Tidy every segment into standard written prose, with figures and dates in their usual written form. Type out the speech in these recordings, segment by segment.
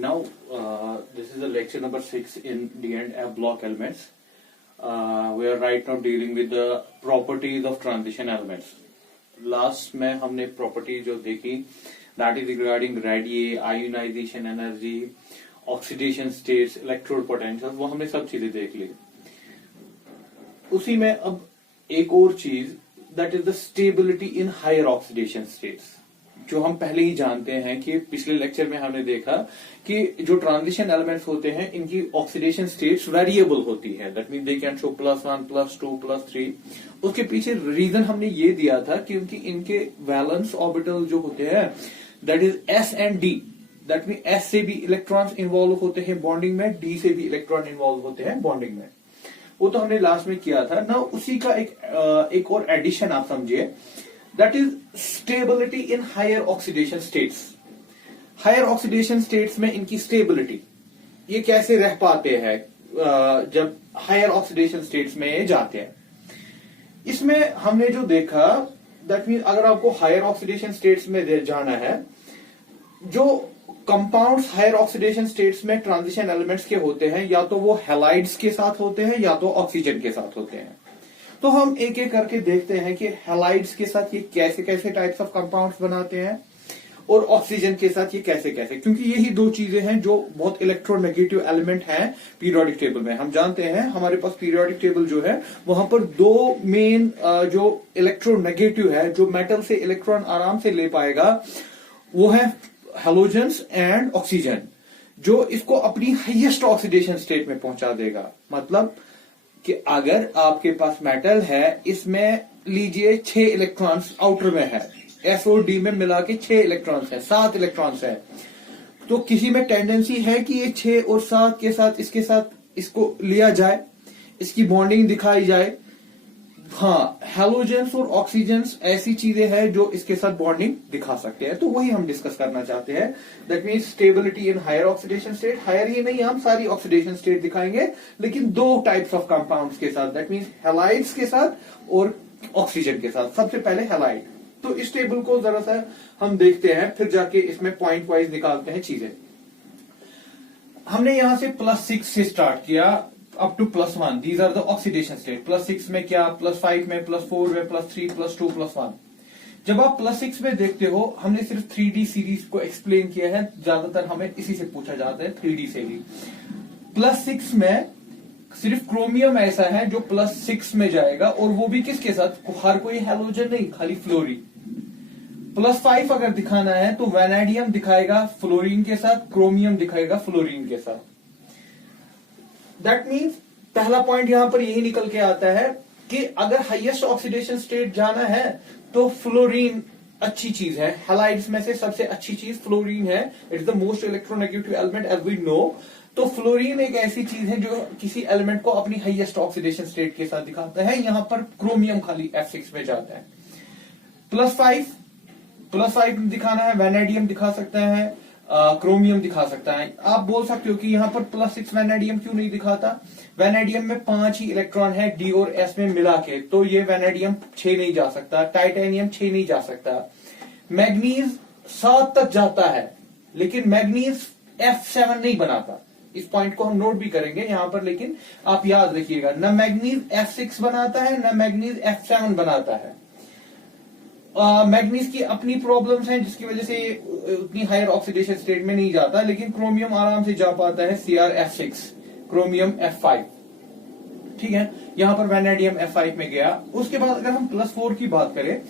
Now, this is the lecture number 6 in D&F block elements. We are right now dealing with the properties of transition elements. Last में हमने property जो देखी, that is regarding radii, ionization energy, oxidation states, electrode potentials, वो हमने सब चीजें देख ली. उसी में अब एक और चीज, that is the stability in higher oxidation states. जो हम पहले ही जानते हैं कि पिछले लेक्चर में हमने देखा कि जो ट्रांजिशन एलिमेंट्स होते हैं इनकी ऑक्सीडेशन स्टेट्स वेरिएबल होती है. That mean they can show +1, +2, +3. उसके पीछे रीजन हमने ये दिया था क्योंकि इनके वैलेंस ऑर्बिटल जो होते हैं that is S and D. That mean S से भी इलेक्ट्रॉन्स इन्वॉल्व होते हैं बॉन्डिंग में, D से भी इलेक्ट्रॉन इन्वॉल्व होते हैं बॉन्डिंग में. वो तो हमने लास्ट में किया था ना. उसी का एक और एडिशन आप समझिए, that is stability in higher oxidation states. Higher oxidation states में इनकी stability, ये कैसे रह पाते हैं जब higher oxidation states में ये जाते हैं. इसमें हमने जो देखा, that means अगर आपको higher oxidation states में जाना है, जो कंपाउंड्स हायर ऑक्सीडेशन स्टेट्स में ट्रांजिशन एलिमेंट्स के होते हैं, या तो वो हैलाइड्स के साथ होते हैं या तो ऑक्सीजन के साथ होते हैं. तो हम एक एक करके देखते हैं कि हैलाइड्स के साथ ये कैसे कैसे टाइप्स ऑफ कंपाउंड्स बनाते हैं और ऑक्सीजन के साथ ये कैसे कैसे, क्योंकि यही दो चीजें हैं जो बहुत इलेक्ट्रोनेगेटिव एलिमेंट हैं पीरियोडिक टेबल में. हम जानते हैं हमारे पास पीरियोडिक टेबल जो है वहां पर दो मेन जो इलेक्ट्रोनेगेटिव है, जो मेटल से इलेक्ट्रॉन आराम से ले पाएगा, वो है हैलोजेंस एंड ऑक्सीजन, जो इसको अपनी हाईएस्ट ऑक्सीडेशन स्टेट में पहुंचा देगा. मतलब कि अगर आपके पास मेटल है, इसमें लीजिए 6 इलेक्ट्रॉन्स आउटर में है, S और D में मिला के 6 इलेक्ट्रॉन्स है, 7 इलेक्ट्रॉन्स है. तो किसी में टेंडेंसी है कि ये 6 और 7 के साथ इसके साथ इसको लिया जाए, इसकी बॉन्डिंग दिखाई जाए. हाँ, हैलोजेंस और ऑक्सीजेंस ऐसी चीजें हैं जो इसके साथ बॉन्डिंग दिखा सकते हैं. तो वही हम डिस्कस करना चाहते हैं. That means stability in higher oxidation state. Higher ही नहीं, हम सारी ऑक्सीडेशन स्टेट दिखाएंगे, लेकिन दो टाइप्स ऑफ कंपाउंड्स के साथ. दैट मीन्स हैलाइड्स के साथ और ऑक्सीजन के साथ. सबसे पहले हैलाइड. तो इस टेबल को जरा सा हम देखते हैं, फिर जाके इसमें पॉइंट वाइज निकालते हैं चीजें. हमने यहां से +6 से स्टार्ट किया up to +1. These are the oxidation state. +6 में क्या, +5 में, +4 में, +3, +2, +1. जब आप +6 में देखते हो, हमने सिर्फ 3D सीरीज को एक्सप्लेन किया है. ज्यादातर हमें इसी से पूछा जाता है, 3D से भी. +6 में सिर्फ क्रोमियम ऐसा है जो +6 में जाएगा, और वो भी किसके साथ, हर कोई हैलोजन नहीं, खाली फ्लोरीन. +5 अगर दिखाना है तो वैनेडियम दिखाएगा फ्लोरीन के साथ, क्रोमियम दिखाएगा फ्लोरीन के साथ. दैट मीन्स पहला पॉइंट यहां पर यही निकल के आता है कि अगर हाईएस्ट ऑक्सीडेशन स्टेट जाना है तो फ्लोरीन अच्छी चीज है. हैलाइड्स में से सबसे अच्छी चीज फ्लोरीन है. It is the most electronegative element as we know. तो फ्लोरीन एक ऐसी चीज है जो किसी एलिमेंट को अपनी हाईएस्ट ऑक्सीडेशन स्टेट के साथ दिखाता है. यहां पर क्रोमियम खाली F6 में जाता है. +5 दिखाना है, वैनेडियम दिखा सकता है, क्रोमियम दिखा सकता है. आप बोल सकते हो कि यहां पर +6 वैनेडियम क्यों नहीं दिखाता. वैनेडियम में 5 ही इलेक्ट्रॉन है D और S में मिला के, तो ये वैनेडियम 6 नहीं जा सकता. टाइटेनियम 6 नहीं जा सकता. मैग्नीज 7 तक जाता है, लेकिन मैग्नीज F7 नहीं बनाता. इस पॉइंट को हम नोट भी करेंगे यहां पर, लेकिन आप याद रखिएगा, न मैग्नीज F6 बनाता है, न मैग्नीज F7 बनाता है. मैग्नीज की अपनी प्रॉब्लम्स हैं जिसकी वजह से उतनी हायर ऑक्सीडेशन स्टेट में नहीं जाता, लेकिन क्रोमियम आराम से जा पाता है. CrF6, chromium F5. ठीक है, यहां पर वैनेडियम F5 में गया. उसके बाद अगर हम +4 की बात करें,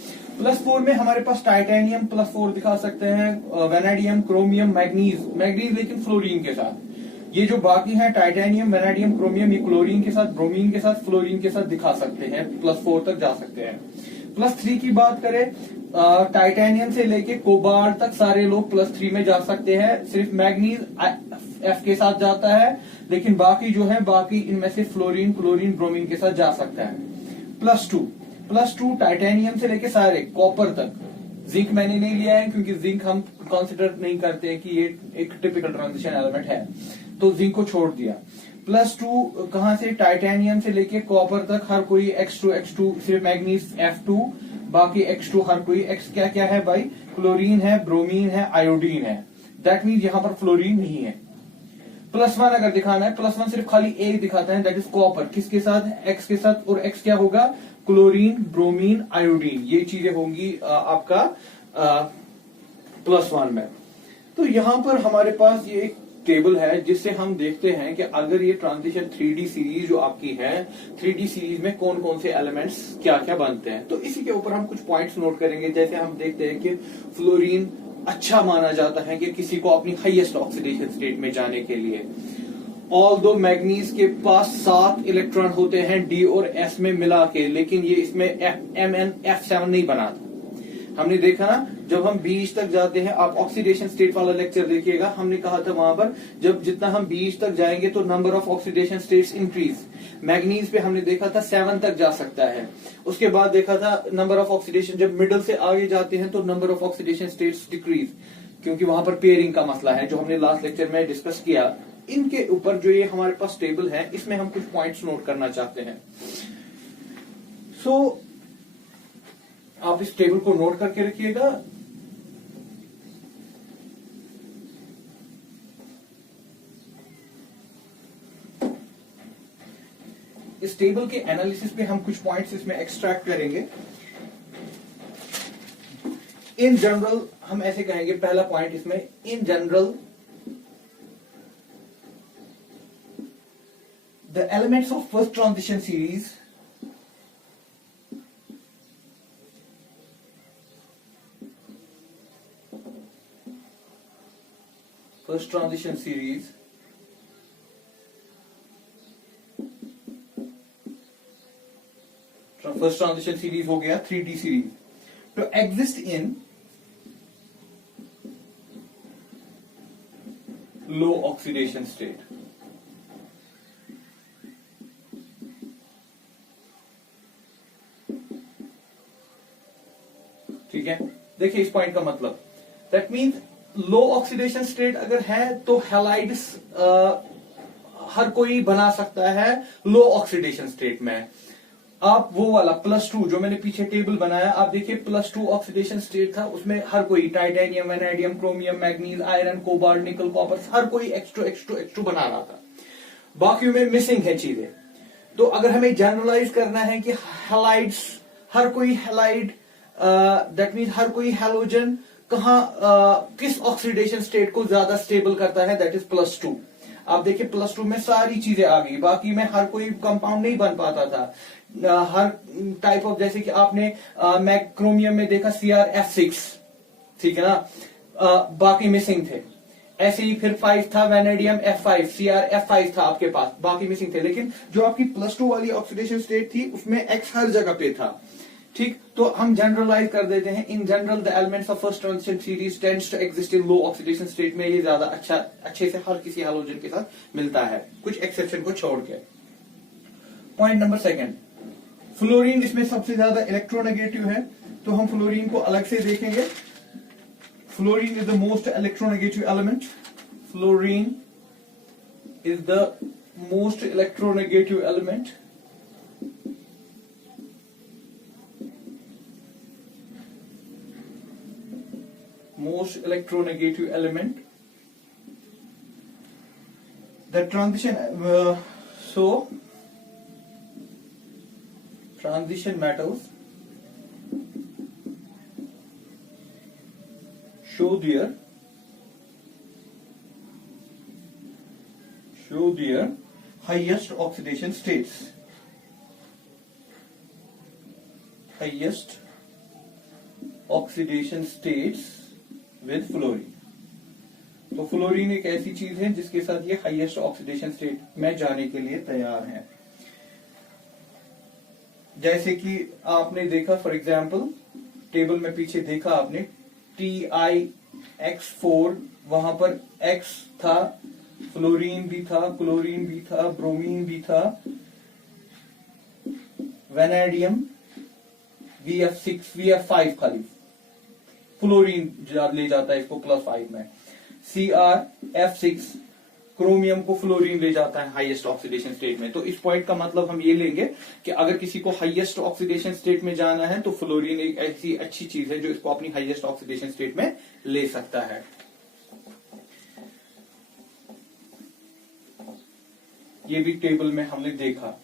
+4 में हमारे पास टाइटेनियम +4 दिखा सकते हैं, वैनेडियम, क्रोमियम, मैग्नीज लेकिन फ्लोरीन के साथ. ये जो बाकी है टाइटेनियम, वैनेडियम, क्रोमियम, ये क्लोरीन के साथ, ब्रोमीन के साथ, फ्लोरीन के साथ दिखा सकते हैं. +4 तक जा सकते हैं. +3 की बात करें, टाइटेनियम से लेके कोबाल्ट तक सारे लोग +3 में जा सकते हैं. सिर्फ मैग्नीज F के साथ जाता है, लेकिन बाकी जो है, बाकी इनमें से फ्लोरीन, क्लोरीन, ब्रोमीन के साथ जा सकता है. +2 टाइटेनियम से लेके सारे कॉपर तक. जिंक मैंने नहीं लिया है क्योंकि जिंक हम कंसिडर नहीं करते हैं कि ये एक टिपिकल ट्रांजिशन एलिमेंट है, तो जिंक को छोड़ दिया. +2 कहां से, टाइटेनियम से लेके कॉपर तक हर कोई X2, सिर्फ मैग्नीज F2, बाकी X2 हर कोई. X क्या क्या है भाई, क्लोरीन है, ब्रोमीन है, आयोडीन है. दैट मीन्स यहां पर फ्लोरीन नहीं है। +1 अगर दिखाना है, +1 सिर्फ खाली एक दिखाता है, दैट इज कॉपर। किसके साथ? एक्स के साथ। और एक्स क्या होगा? क्लोरीन, ब्रोमीन, आयोडीन, ये चीजें होंगी आपका +1 में। तो यहां पर हमारे पास ये एक टेबल है जिससे हम देखते हैं कि अगर ये ट्रांजिशन 3D सीरीज जो आपकी है, 3D सीरीज में कौन कौन से एलिमेंट्स क्या क्या बनते हैं। तो इसी के ऊपर हम कुछ पॉइंट्स नोट करेंगे। जैसे हम देखते हैं कि फ्लोरीन अच्छा माना जाता है कि किसी को अपनी हाईएस्ट ऑक्सीडेशन स्टेट में जाने के लिए। ऑल्दो मैग्नीज के पास 7 इलेक्ट्रॉन होते हैं D और S में मिला के, लेकिन ये इसमें MnF7 नहीं बनाता। हमने देखा ना, जब हम बीच तक जाते हैं, आप ऑक्सीडेशन स्टेट वाला लेक्चर देखिएगा, हमने कहा था वहां पर जब जितना हम बीच तक जाएंगे तो number of oxidation states increase. Manganese पे हमने देखा था 7 तक जा सकता है। उसके बाद देखा था नंबर ऑफ ऑक्सीडेशन, जब मिडल से आगे जाते हैं तो number of oxidation states decrease, क्योंकि वहां पर पेयरिंग का मसला है जो हमने लास्ट लेक्चर में डिस्कस किया। इनके ऊपर जो ये हमारे पास टेबल है, इसमें हम कुछ पॉइंट्स नोट करना चाहते हैं। सो आप इस टेबल को नोट करके रखिएगा। इस टेबल के एनालिसिस पे हम कुछ पॉइंट्स इसमें एक्सट्रैक्ट करेंगे। इन जनरल हम ऐसे कहेंगे, पहला पॉइंट इसमें, इन general the elements of first transition series first transition series first transition series हो गया 3D सीरीज, तो exist in low oxidation state. ठीक है, देखिए इस पॉइंट का मतलब, that means low oxidation state अगर है तो हैलाइड्स हर कोई बना सकता है लो ऑक्सीडेशन स्टेट में। आप वो वाला +2 जो मैंने पीछे टेबल बनाया, आप देखिए +2 ऑक्सीडेशन स्टेट था, उसमें हर कोई titanium, vanadium, chromium, manganese, iron, cobalt, निकल, कॉपर, हर कोई H2 बना रहा था। बाकी में मिसिंग है चीजें। तो अगर हमें जनरलाइज करना है कि हैलाइड्स, हर कोई हैलाइड, दैट मीन्स हर कोई हैलोजन किस ऑक्सीडेशन स्टेट को ज्यादा स्टेबल करता है, दैट इज +2। आप देखिए +2 में सारी चीजें आ गई, बाकी में हर कोई कंपाउंड नहीं बन पाता था। हर टाइप ऑफ, जैसे कि आपने क्रोमियम में देखा CrF6, ठीक है ना, बाकी मिसिंग थे। ऐसे ही फिर 5 था वैनेडियम F5, CrF5 था आपके पास, बाकी मिसिंग थे। लेकिन जो आपकी +2 वाली ऑक्सीडेशन स्टेट थी उसमें X हर जगह पे था। ठीक, तो हम जनरलाइज कर देते हैं, in general the elements of first transition series tends to exist in low oxidation state में। ये ज्यादा अच्छे से हर किसी हैलोजन के साथ मिलता है, कुछ एक्सेप्शन को छोड़ के। पॉइंट नंबर 2, फ्लोरीन इसमें सबसे ज्यादा इलेक्ट्रोनेगेटिव है, तो हम फ्लोरीन को अलग से देखेंगे। Fluorine is the most electronegative element. Fluorine is the most electronegative element. Most electronegative element. The transition transition metals show their highest oxidation states. Highest oxidation states with fluorine. तो fluorine एक ऐसी चीज है जिसके साथ ये हाईएस्ट ऑक्सीडेशन स्टेट में जाने के लिए तैयार है। जैसे कि आपने देखा, फॉर एग्जांपल टेबल में पीछे देखा आपने TiX4, वहां पर X था, फ्लोरीन भी था, क्लोरीन भी था, ब्रोमीन भी था, वैनेडियम VF6, VF5 खाली फ्लोरीन ले जाता है इसको +5 में। CrF6 क्रोमियम को फ्लोरीन ले जाता है हाईएस्ट ऑक्सीडेशन स्टेट में। तो इस पॉइंट का मतलब हम ये लेंगे कि अगर किसी को हाईएस्ट ऑक्सीडेशन स्टेट में जाना है तो फ्लोरीन एक ऐसी अच्छी चीज है जो इसको अपनी हाईएस्ट ऑक्सीडेशन स्टेट में ले सकता है। ये भी टेबल में हमने देखा।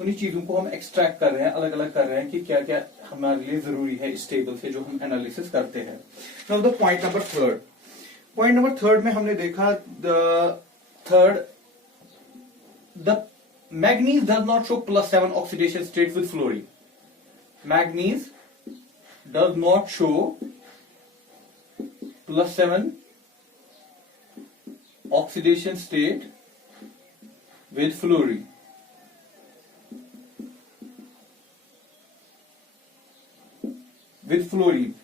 उन्हीं चीजों को हम एक्सट्रैक्ट कर रहे हैं, अलग अलग कर रहे हैं कि क्या क्या हमारे लिए जरूरी है इस टेबल से जो हम एनालिसिस करते हैं। Now the point number third, point number third में हमने देखा the manganese does not show +7 oxidation state with fluorine. Manganese does not show +7 oxidation state with fluorine. With fluorine,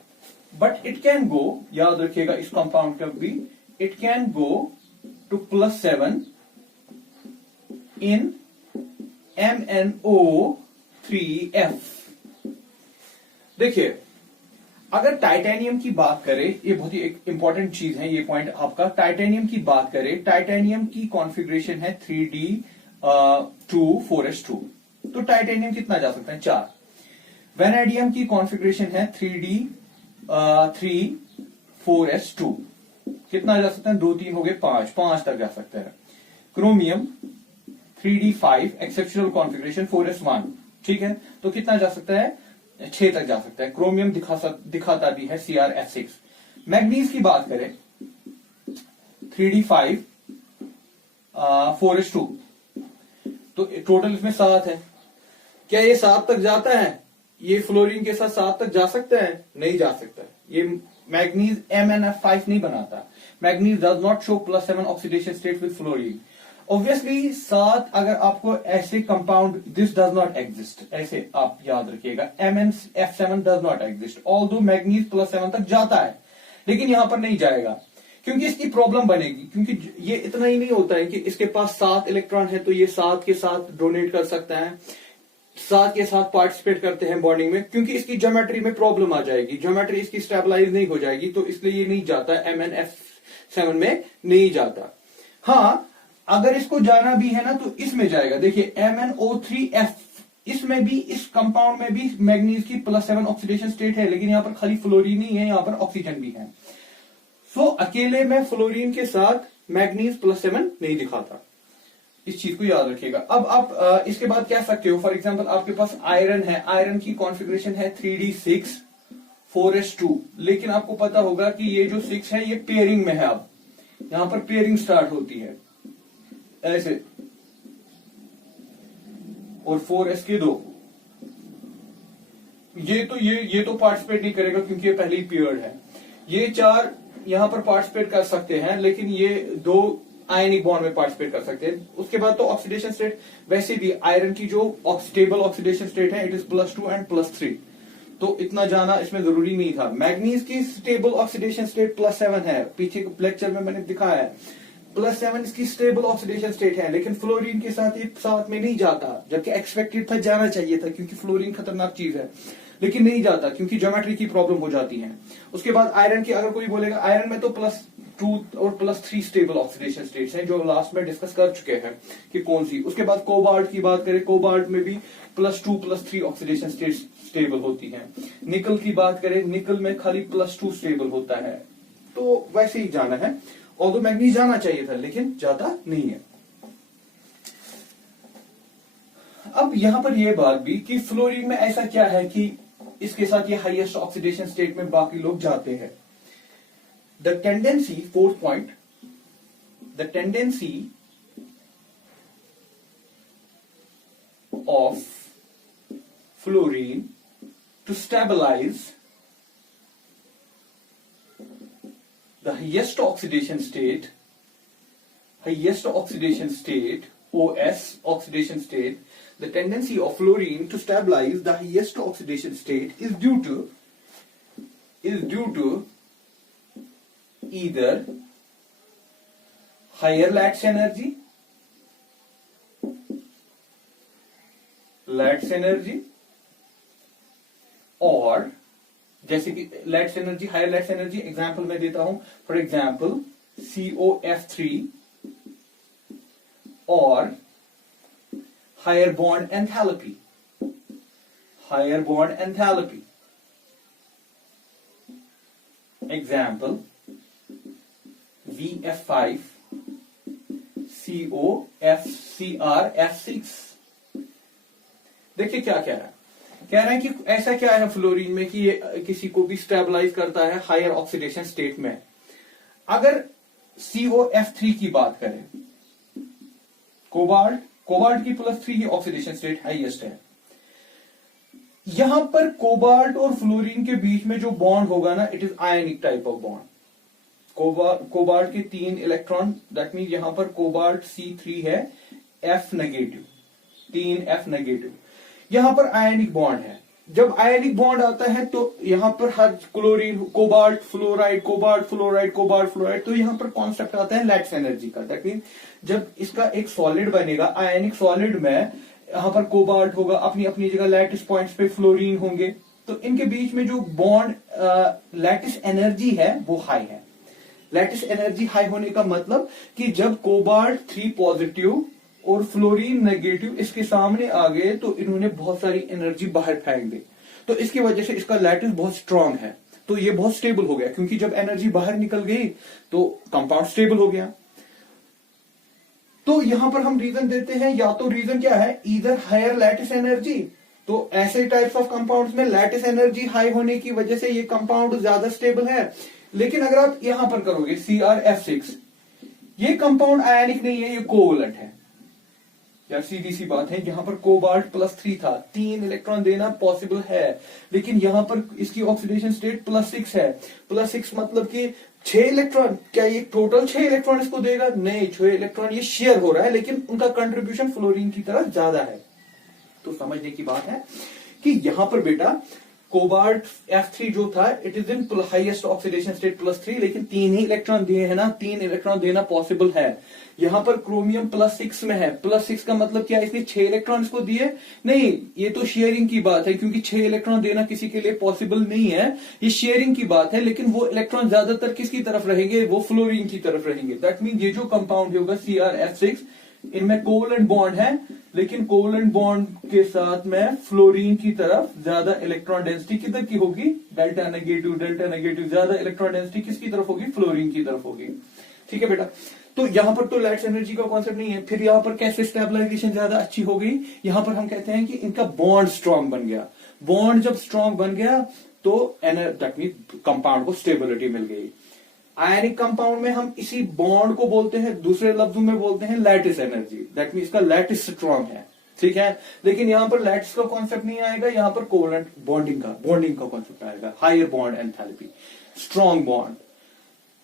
but it can go, याद रखिएगा इस compound का भी, it can go to +7 in MnO3F। देखिए, अगर टाइटेनियम की बात करें, ये बहुत ही एक इंपॉर्टेंट चीज है ये पॉइंट आपका। टाइटेनियम की बात करें, टाइटेनियम की कॉन्फ़िगरेशन है 3D2 4s2, तो टाइटेनियम कितना जा सकता है 4। वेनेडियम की कॉन्फ़िगरेशन है 3D3 4s2, कितना जा सकता है 2 3 हो गए 5 तक जा सकता है। Chromium 3D5 exceptional configuration 4s1, ठीक है, तो कितना जा सकता है 6 तक जा सकता है। क्रोमियम दिखाता भी है CrF6। मैग्नीज की बात करें 3D5 4s2, तो टोटल इसमें 7 है। क्या ये 7 तक जाता है? ये फ्लोरीन के साथ 7 तक जा सकता है? नहीं जा सकता। ये मैग्नीज MnF5 नहीं बनाता। Manganese does not show +7 oxidation state with fluorine. Obviously 7 अगर आपको ऐसे compound, this does not exist, ऐसे आप याद रखिएगा, MnF7 does not exist. Although manganese +7 तक जाता है, लेकिन यहां पर नहीं जाएगा क्योंकि इसकी प्रॉब्लम बनेगी। क्योंकि ये इतना ही नहीं होता है कि इसके पास 7 इलेक्ट्रॉन है तो ये 7 के साथ डोनेट कर सकता है, 7 के साथ पार्टिसिपेट करते हैं बॉन्डिंग में, क्योंकि इसकी ज्योमेट्री में प्रॉब्लम आ जाएगी, ज्योमेट्री इसकी स्टेबलाइज नहीं हो जाएगी, तो इसलिए ये नहीं जाता, MnF7 में नहीं जाता। हाँ, अगर इसको जाना भी है ना तो इसमें जाएगा। देखिए MnO3F, इसमें भी, इस कंपाउंड में भी मैग्नीज की +7 ऑक्सीडेशन स्टेट है, लेकिन यहां पर खाली फ्लोरीन नहीं है, यहां पर ऑक्सीजन भी है। सो अकेले में फ्लोरीन के साथ मैग्नीज +7 नहीं दिखाता, इस चीज को याद रखिएगा। अब आप इसके बाद क्या सकते हो, फॉर एग्जांपल आपके पास आयरन है, आयरन की कॉन्फ़िगरेशन है 3D6 4s2, लेकिन आपको पता होगा कि ये जो 6 है ये पेयरिंग में है। अब यहां पर पेयरिंग स्टार्ट होती है ऐसे, और 4s के 2, ये तो पार्टिसिपेट नहीं करेगा क्योंकि ये पहले ही पेयर्ड है। ये 4 यहां पर पार्टिसिपेट कर सकते हैं, लेकिन ये 2 आयनिक बॉन्ड में पार्टिसिपेट कर सकते हैं। उसके बाद तो ऑक्सीडेशन स्टेट, वैसे भी आयरन की जो स्टेबल ऑक्सीडेशन स्टेट है इट इज +2 एंड +3, तो इतना जाना इसमें जरूरी नहीं था। मैग्नीज की स्टेबल ऑक्सीडेशन स्टेट +7 है, पीछे लेक्चर में मैंने दिखाया है, +7 इसकी स्टेबल ऑक्सीडेशन स्टेट है, लेकिन फ्लोरीन के साथ ये साथ में नहीं जाता, जबकि एक्सपेक्टेड था, जाना चाहिए था, क्योंकि फ्लोरीन खतरनाक चीज है, लेकिन नहीं जाता क्योंकि ज्योमेट्री की प्रॉब्लम हो जाती है। उसके बाद आयरन की अगर कोई बोलेगा, आयरन में तो +2 और +3 स्टेबल ऑक्सीडेशन स्टेट्स हैं, जो लास्ट में डिस्कस कर चुके हैं कि कौन सी। उसके बाद कोबाल्ट की बात करें, कोबाल्ट में भी +2 +3 ऑक्सीडेशन स्टेट्स स्टेबल होती हैं। निकल की बात करें, निकल में खाली +2 स्टेबल होता है। तो वैसे ही जाना है, ऑल्दो मैग्नीज जाना चाहिए था लेकिन जाता नहीं है। अब यहां पर यह बात भी कि फ्लोरीन में ऐसा क्या है कि इसके साथ ये हाईएस्ट ऑक्सीडेशन स्टेट में बाकी लोग जाते हैं। The tendency, fourth point, the tendency of fluorine to stabilize the highest oxidation state, OS oxidation state, the tendency of fluorine to stabilize the highest oxidation state is due to either higher Lattice energy और जैसे कि lattice energy, higher lattice energy, example मैं देता हूं, for example COF3 और higher bond enthalpy, example VF5 COFCrF6। देखिए क्या कह रहा है कि ऐसा क्या है फ्लोरीन में कि ये किसी को भी स्टेबलाइज करता है हायर ऑक्सीडेशन स्टेट में। अगर COF3 की बात करें, कोबाल्ट की +3 ही ऑक्सीडेशन स्टेट हाईएस्ट है। यहां पर कोबाल्ट और फ्लोरीन के बीच में जो बॉन्ड होगा ना, it is ionic type of bond. Cobalt के 3 इलेक्ट्रॉन, दैट मीन यहां पर कोबाल्ट C3 है, F नेगेटिव, 3 F नेगेटिव। यहां पर आयनिक बॉन्ड है। जब आयनिक बॉन्ड आता है तो यहां पर हर क्लोरीन, कोबाल्ट फ्लोराइड, तो यहां पर कॉन्सेप्ट आता है लैटिस एनर्जी का। दैट मीन जब इसका एक सॉलिड बनेगा, आयनिक सॉलिड में यहां पर कोबाल्ट होगा, अपनी अपनी जगह लैटिस पॉइंट्स पे फ्लोरीन होंगे, तो इनके बीच में जो बॉन्ड लैटिस एनर्जी है वो हाई है। लैटिस एनर्जी हाई होने का मतलब कि जब कोबाल्ट 3 पॉजिटिव और फ्लोरीन नेगेटिव इसके सामने आ गए तो इन्होंने बहुत सारी एनर्जी बाहर फेंक दी, तो इसकी वजह से इसका लैटिस बहुत स्ट्रांग है, तो ये बहुत स्टेबल हो गया। क्योंकि जब एनर्जी बाहर निकल गई तो कंपाउंड स्टेबल हो गया। तो यहां पर हम रीजन देते हैं, या तो रीजन क्या है, ईदर हायर लैटिस एनर्जी, तो ऐसे टाइप्स ऑफ कंपाउंड्स में लैटिस एनर्जी हाई होने की वजह से ये कंपाउंड ज्यादा स्टेबल है। लेकिन अगर आप यहां पर करोगे CrF6, ये कंपाउंड आयनिक नहीं है, ये कोवलेंट है। यार सीधी सी बात है, यहां पर कोबाल्ट +3 था, 3 इलेक्ट्रॉन देना पॉसिबल है, लेकिन यहां पर इसकी ऑक्सीडेशन स्टेट +6 है। +6 मतलब कि 6 इलेक्ट्रॉन, क्या ये टोटल 6 इलेक्ट्रॉन इसको देगा? नहीं, 6 इलेक्ट्रॉन ये शेयर हो रहा है, लेकिन उनका कंट्रीब्यूशन फ्लोरीन की तरफ ज्यादा है। तो समझने की बात है कि यहां पर बेटा कोबाल्ट F3 जो था, it is in highest oxidation state +3, लेकिन 3 ही इलेक्ट्रॉन दिए हैं ना, 3 इलेक्ट्रॉन देना पॉसिबल है। यहां पर क्रोमियम +6 में है, +6 का मतलब क्या है, इसने 6 इलेक्ट्रॉन इसको दिए? नहीं, ये तो शेयरिंग की बात है, क्योंकि 6 इलेक्ट्रॉन देना किसी के लिए पॉसिबल नहीं है, ये शेयरिंग की बात है। लेकिन वो इलेक्ट्रॉन ज्यादातर किसकी तरफ रहेंगे? वो फ्लोरीन की तरफ रहेंगे। दैट मीन ये जो कंपाउंड होगा CrF6, इनमें कोवलेंट बॉन्ड है, लेकिन कोवलेंट बॉन्ड के साथ में फ्लोरीन की तरफ ज्यादा इलेक्ट्रॉन डेंसिटी किधर की होगी? डेल्टा नेगेटिव, ज्यादा इलेक्ट्रॉन डेंसिटी किसकी तरफ होगी? फ्लोरीन की तरफ होगी। ठीक है बेटा, तो यहां पर तो लैटिस एनर्जी का कॉन्सेप्ट नहीं है। फिर यहां पर कैसे स्टेबलाइजेशन ज्यादा अच्छी हो गई? यहां पर हम कहते हैं कि इनका बॉन्ड स्ट्रांग बन गया। बॉन्ड जब स्ट्रांग बन गया तो कंपाउंड को स्टेबिलिटी मिल गई। आयनिक कंपाउंड में हम इसी बॉन्ड को बोलते हैं, दूसरे लफ्जों में बोलते हैं लैटिस एनर्जी। दैट मीन इसका लैटिस स्ट्रांग है, ठीक है। लेकिन यहां पर लैटिस का कॉन्सेप्ट नहीं आएगा, यहां पर कोवलेंट बॉन्डिंग का कॉन्सेप्ट आएगा। Higher bond enthalpy, strong bond.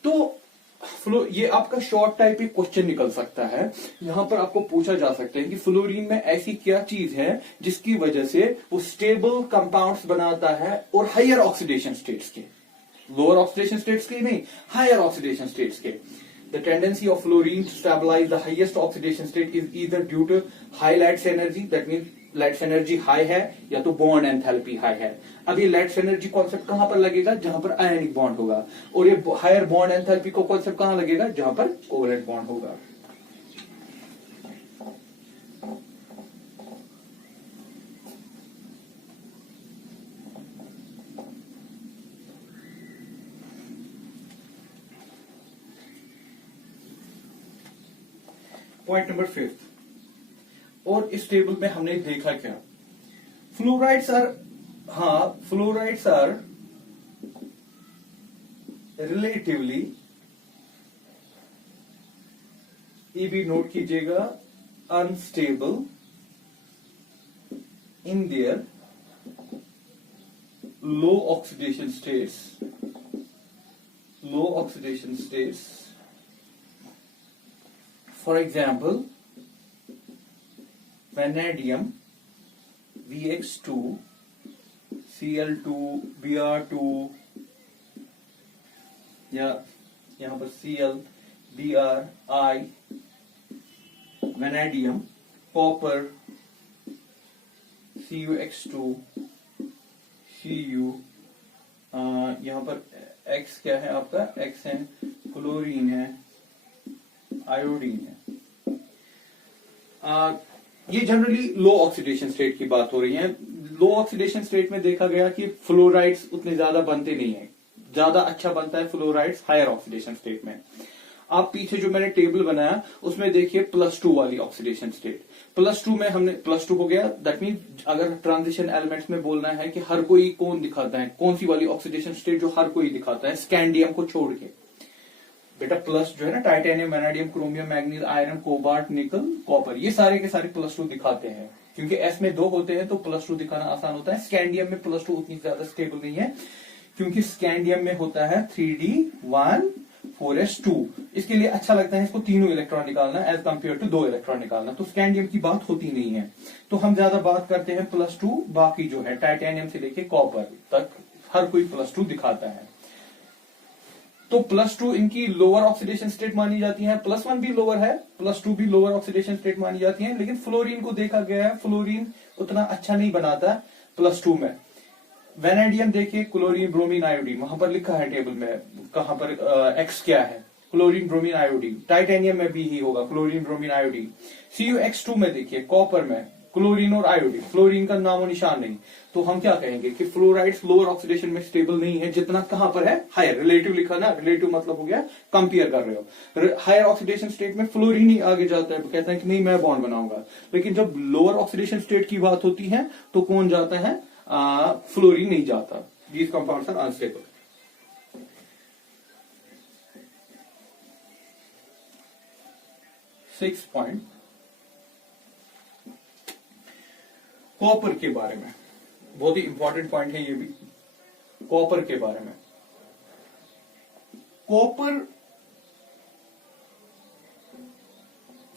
तो फ्लो, ये आपका शॉर्ट टाइप एक क्वेश्चन निकल सकता है। यहां पर आपको पूछा जा सकता है कि फ्लोरीन में ऐसी क्या चीज है जिसकी वजह से वो स्टेबल कंपाउंड्स बनाता है और हायर ऑक्सीडेशन स्टेट्स के, लोअर ऑक्सीडेशन स्टेट्स के नहीं, हायर ऑक्सीडेशन स्टेट्स के। The tendency of fluorine to stabilize the highest oxidation state is either due to high Lats energy, that means Lats energy high है, या तो bond enthalpy high है। अब ये Lats energy concept कहां पर लगेगा? जहां पर आयनिक बॉन्ड होगा। और ये हायर बॉन्ड एंथैल्पी को कॉन्सेप्ट कहां लगेगा? जहां पर कोवलेंट बॉन्ड होगा। पॉइंट नंबर 5, और इस टेबल में हमने देखा क्या? फ्लोराइड्स आर रिलेटिवली, ये भी नोट कीजिएगा, unstable in their low oxidation states. For example, vanadium VX2, Cl2, Br2, या यहां पर Cl, Br, I, vanadium, copper, CuX2, Cu, यहां पर X क्या है आपका? X है क्लोरीन है, आयोडीन है। ये जनरली लो ऑक्सीडेशन स्टेट की बात हो रही है। लो ऑक्सीडेशन स्टेट में देखा गया कि फ्लोराइड्स उतने ज्यादा बनते नहीं है, ज्यादा अच्छा बनता है फ्लोराइड्स हायर ऑक्सीडेशन स्टेट में। आप पीछे जो मैंने टेबल बनाया उसमें देखिए +2 वाली ऑक्सीडेशन स्टेट, +2 में हमने +2 हो गया। दैट मीन अगर ट्रांजिशन एलिमेंट्स में बोलना है कि हर कोई कौन दिखाता है, कौन सी वाली ऑक्सीडेशन स्टेट जो हर कोई दिखाता है स्कैंडियम को छोड़ के। बेटा प्लस जो है ना titanium, vanadium, chromium, manganese, iron, cobalt, निकल, कॉपर, ये सारे के सारे +2 दिखाते हैं। क्योंकि एस में 2 होते हैं तो +2 दिखाना आसान होता है। स्कैंडियम में +2 उतनी ज्यादा स्टेबल नहीं है क्योंकि स्कैंडियम में होता है 3d1 4s2। इसके लिए अच्छा लगता है इसको तीनों इलेक्ट्रॉन निकालना एज कंपेयर टू 2 इलेक्ट्रॉन निकालना। तो स्कैंडियम की बात होती नहीं है, तो हम ज्यादा बात करते हैं +2। बाकी जो है टाइटेनियम से लेके कॉपर तक हर कोई +2 दिखाता है। तो +2 इनकी लोअर ऑक्सीडेशन स्टेट मानी जाती है, +1 भी लोअर है, +2 भी लोअर ऑक्सीडेशन स्टेट मानी जाती है। लेकिन फ्लोरीन को देखा गया है, फ्लोरीन उतना अच्छा नहीं बनाता +2 में। वैनेडियम देखिए, क्लोरीन, ब्रोमीन, आयोडीन, वहां पर लिखा है टेबल में कहां पर एक्स क्या है, क्लोरीन, ब्रोमीन, आयोडीन। टाइटेनियम में भी ही होगा क्लोरीन, ब्रोमीन, आयोडीन। CuX2 में देखिए, कॉपर में क्लोरीन और आयोडीन, फ्लोरीन का नामो निशान नहीं। तो हम क्या कहेंगे कि फ्लोराइड्स लोअर ऑक्सीडेशन में स्टेबल नहीं है, जितना कहां पर है हायर। रिलेटिव लिखा ना, रिलेटिव मतलब हो गया कंपेयर कर रहे हो। हायर ऑक्सीडेशन स्टेट में फ्लोरीन ही आगे जाता है, कहता है कि नहीं मैं बॉन्ड बनाऊंगा। लेकिन जब लोअर ऑक्सीडेशन स्टेट की बात होती है तो कौन जाता है, फ्लोरीन नहीं जाता। These compounds are unstable. Six point copper के बारे में, बहुत ही इंपॉर्टेंट पॉइंट है ये भी। कॉपर के बारे में, copper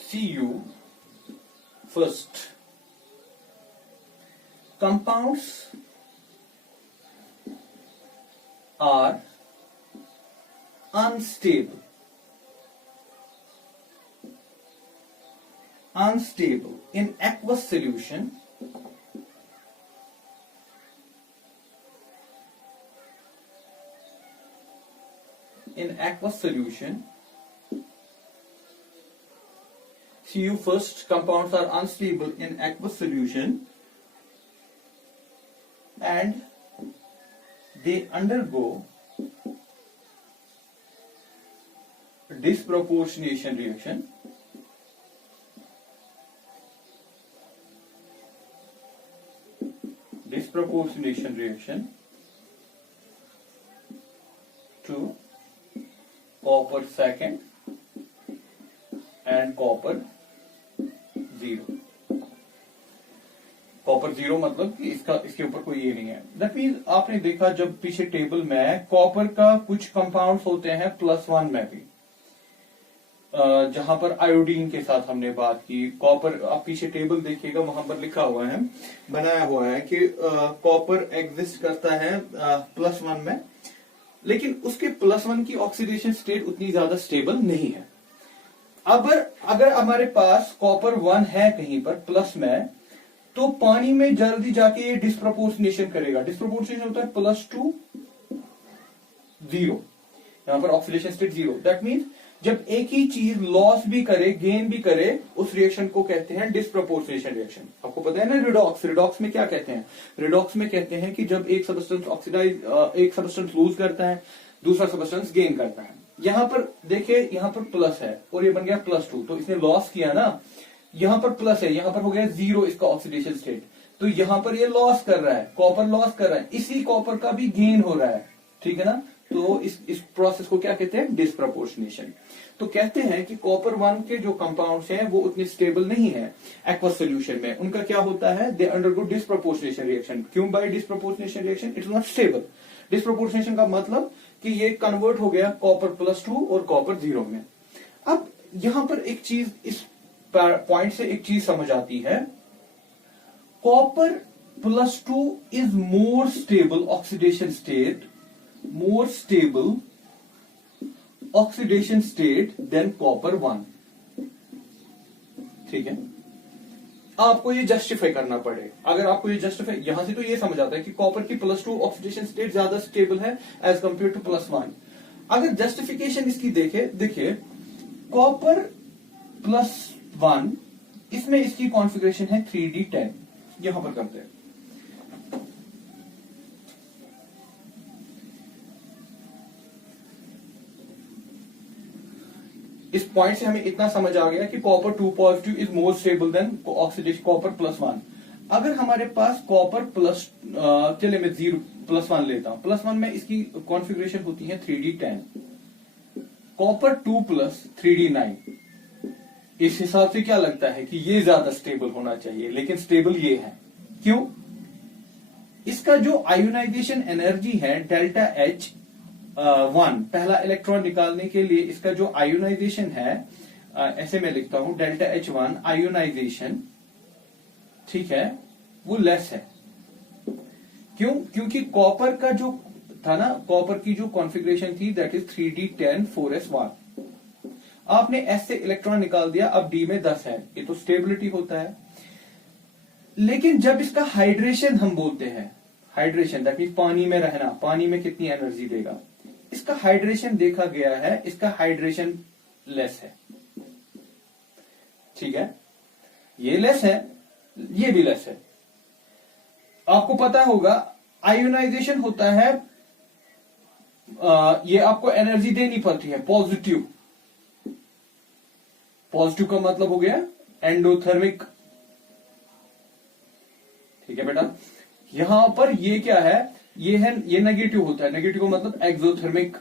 Cu first compounds are unstable in aqueous solution Cu first compounds are unstable in aqueous solution and they undergo disproportionation reaction to copper second and copper 0। Copper 0 मतलब कि इसके ऊपर कोई ये नहीं है। दैट मीन आपने देखा जब पीछे टेबल में कॉपर का कुछ कंपाउंड्स होते हैं +1 में भी, जहां पर आयोडीन के साथ हमने बात की। कॉपर, आप पीछे टेबल देखिएगा वहां पर लिखा हुआ है, बनाया हुआ है कि कॉपर एग्जिस्ट करता है +1 में, लेकिन उसके +1 की ऑक्सीडेशन स्टेट उतनी ज्यादा स्टेबल नहीं है। अगर हमारे पास कॉपर 1 है कहीं पर प्लस में, तो पानी में जल्दी जाके ये डिस्प्रोपोर्शनेशन करेगा। डिस्प्रोपोर्शनेशन होता है +2 0, यहां पर ऑक्सीडेशन स्टेट 0। दैट मीन्स जब एक ही चीज लॉस भी करे गेन भी करे, उस रिएक्शन को कहते हैं डिस्प्रोपोर्शनेशन रिएक्शन। आपको पता है ना रिडॉक्स में क्या कहते हैं? रिडॉक्स में कहते हैं कि जब एक सब्सटेंस लूज करता है, दूसरा सब्सटेंस गेन करता है। यहां पर देखिए, यहां पर प्लस है और ये बन गया +2, तो इसने लॉस किया ना। यहां पर प्लस है, यहां पर हो गया 0 इसका ऑक्सीडेशन स्टेट, तो यहां पर ये लॉस कर रहा है, कॉपर लॉस कर रहा है, इसी कॉपर का भी गेन हो रहा है, ठीक है ना। तो इस प्रोसेस को क्या कहते हैं? डिस्प्रोपोर्शनेशन। तो कहते हैं कि कॉपर 1 के जो कंपाउंड्स हैं वो उतने स्टेबल नहीं है एक्वस सोल्यूशन में। उनका क्या होता है? They undergo disproportionation reaction. क्यों by disproportionation reaction? It is not stable. Disproportionation का मतलब कि ये कन्वर्ट हो गया कॉपर +2 और कॉपर 0 में। अब यहां पर एक चीज, इस पॉइंट से एक चीज समझ आती है, copper +2 is more stable oxidation state, more stable oxidation state than copper 1। ठीक है, आपको ये जस्टिफाई करना पड़े। अगर आपको ये जस्टिफाई, यहां से तो ये समझ आता है कि कॉपर की +2 ऑक्सीडेशन स्टेट ज्यादा स्टेबल है एज कंपेयर टू +1। अगर जस्टिफिकेशन इसकी देखिए कॉपर +1, इसमें इसकी कॉन्फ़िगरेशन है 3d10। यहां पर करते हैं, इस पॉइंट से हमें इतना समझ आ गया कि copper 2 positive is more stable then oxidation copper +1। अगर हमारे पास कॉपर प्लस चले मैं 0 +1 लेता हूं, +1 में इसकी कॉन्फ़िगरेशन होती है 3d10, कॉपर 2 + 3d9। इस हिसाब से क्या लगता है कि ये ज्यादा स्टेबल होना चाहिए, लेकिन स्टेबल ये है। क्यों? इसका जो आयोनाइजेशन एनर्जी है डेल्टा H 1, पहला इलेक्ट्रॉन निकालने के लिए इसका जो आयोनाइजेशन है, ऐसे मैं लिखता हूं डेल्टा H1 आयोनाइजेशन, ठीक है, वो लेस है। क्यों? क्योंकि कॉपर का जो था ना, कॉपर की जो कॉन्फ़िगरेशन थी दैट इज 3d10 4s1। आपने S से इलेक्ट्रॉन निकाल दिया, अब D में 10 है, ये तो स्टेबिलिटी होता है। लेकिन जब इसका हाइड्रेशन हम बोलते हैं, हाइड्रेशन दैट मीन पानी में रहना, पानी में कितनी एनर्जी देगा, इसका हाइड्रेशन देखा गया है, इसका हाइड्रेशन लेस है, ठीक है, ये लेस है, ये भी लेस है। आपको पता होगा आयोनाइजेशन होता है, ये आपको एनर्जी देनी पड़ती है पॉजिटिव। पॉजिटिव का मतलब हो गया एंडोथर्मिक, ठीक है बेटा। यहां पर ये क्या है, ये है, ये नेगेटिव होता है, नेगेटिव का मतलब एक्सोथर्मिक।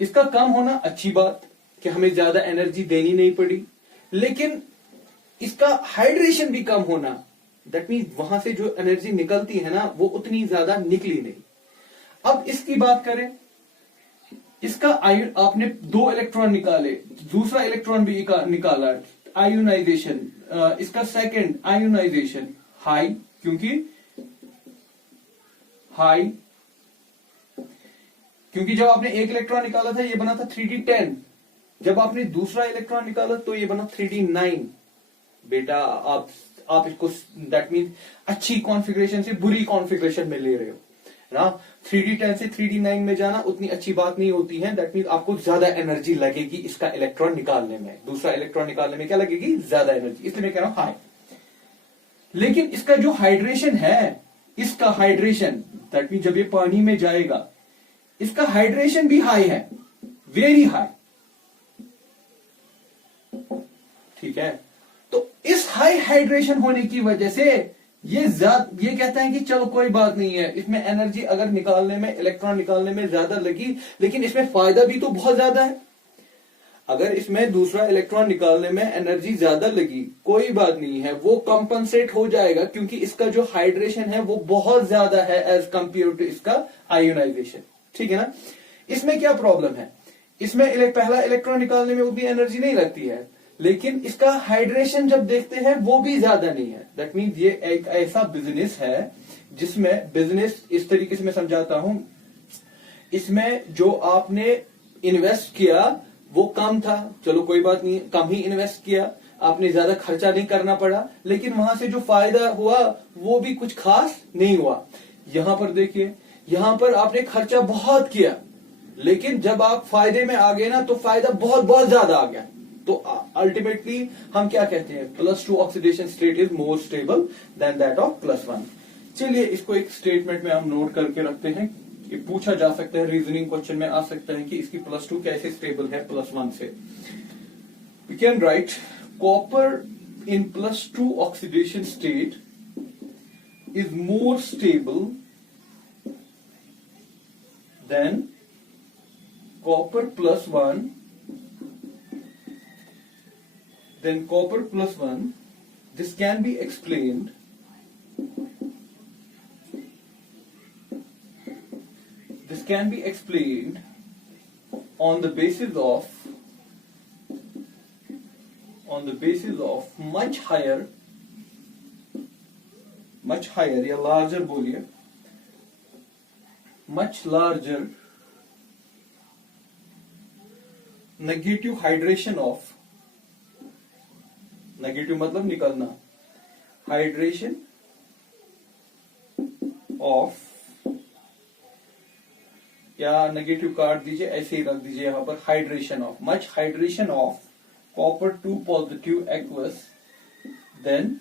इसका कम होना अच्छी बात कि हमें ज्यादा एनर्जी देनी नहीं पड़ी, लेकिन इसका हाइड्रेशन भी कम होना, दैट मीन वहां से जो एनर्जी निकलती है ना वो उतनी ज्यादा निकली नहीं। अब इसकी बात करें, इसका आपने 2 इलेक्ट्रॉन निकाले, दूसरा इलेक्ट्रॉन भी निकाला, आयोनाइजेशन, इसका सेकंड आयोनाइजेशन हाई, क्योंकि हाई, क्योंकि जब आपने एक इलेक्ट्रॉन निकाला था ये बना था 3d10, जब आपने दूसरा इलेक्ट्रॉन निकाला तो ये बना 3d9। बेटा आप इसको दैट मीन अच्छी कॉन्फ़िगरेशन से बुरी कॉन्फ़िगरेशन में ले रहे हो ना। 3d10 से 3d9 में जाना उतनी अच्छी बात नहीं होती है, दैट मीन आपको ज्यादा एनर्जी लगेगी इसका इलेक्ट्रॉन निकालने में, दूसरा इलेक्ट्रॉन निकालने में क्या लगेगी, ज्यादा एनर्जी, इसलिए मैं कह रहा हूं हाई। लेकिन इसका जो हाइड्रेशन है, इसका हाइड्रेशन दैट मीन जब ये पानी में जाएगा इसका हाइड्रेशन भी हाई है, वेरी हाई, ठीक है। तो इस हाई हाइड्रेशन होने की वजह से ये कहता है कि चलो कोई बात नहीं है, इसमें एनर्जी अगर निकालने में, इलेक्ट्रॉन निकालने में ज्यादा लगी, लेकिन इसमें फायदा भी तो बहुत ज्यादा है। अगर इसमें दूसरा इलेक्ट्रॉन निकालने में एनर्जी ज्यादा लगी, कोई बात नहीं है, वो कंपनसेट हो जाएगा, क्योंकि इसका जो हाइड्रेशन है वो बहुत ज्यादा है एज कंपेयर टू इसका आयोनाइजेशन, ठीक है ना। इसमें क्या प्रॉब्लम है, इसमें पहला इलेक्ट्रॉन निकालने में उतनी एनर्जी नहीं लगती है, लेकिन इसका हाइड्रेशन जब देखते हैं वो भी ज्यादा नहीं है। दैट मीन्स ये एक ऐसा बिजनेस है जिसमें, बिजनेस इस तरीके से मैं समझाता हूं, इसमें जो आपने इन्वेस्ट किया वो कम था, चलो कोई बात नहीं, कम ही इन्वेस्ट किया, आपने ज्यादा खर्चा नहीं करना पड़ा, लेकिन वहां से जो फायदा हुआ वो भी कुछ खास नहीं हुआ। यहां पर देखिए, यहां पर आपने खर्चा बहुत किया, लेकिन जब आप फायदे में आ गए ना तो फायदा बहुत बहुत ज्यादा आ गया। तो अल्टीमेटली हम क्या कहते हैं, +2 oxidation state is more stable then that of +1। चलिए इसको एक स्टेटमेंट में हम नोट करके रखते हैं, ये पूछा जा सकता है, रीजनिंग क्वेश्चन में आ सकता है कि इसकी +2 कैसे स्टेबल है +1 से। We can write copper in +2 oxidation state is more stable than copper +1, then copper +1. This can be explained on the basis of much higher या larger बोलिए, much larger negative hydration of, negative मतलब निकलना, hydration of, या negative काट दीजिए, ऐसे ही रख दीजिए यहां पर, hydration of, much hydration of copper 2 positive aqueous than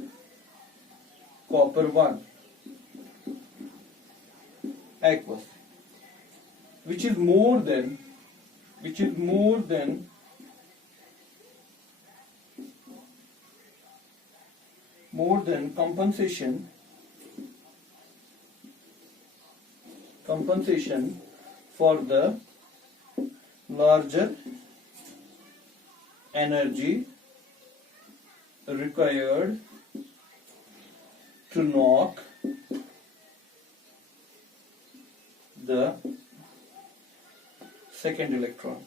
copper 1 aqueous, which is more than which is more than compensation for the larger energy required to knock the second electron.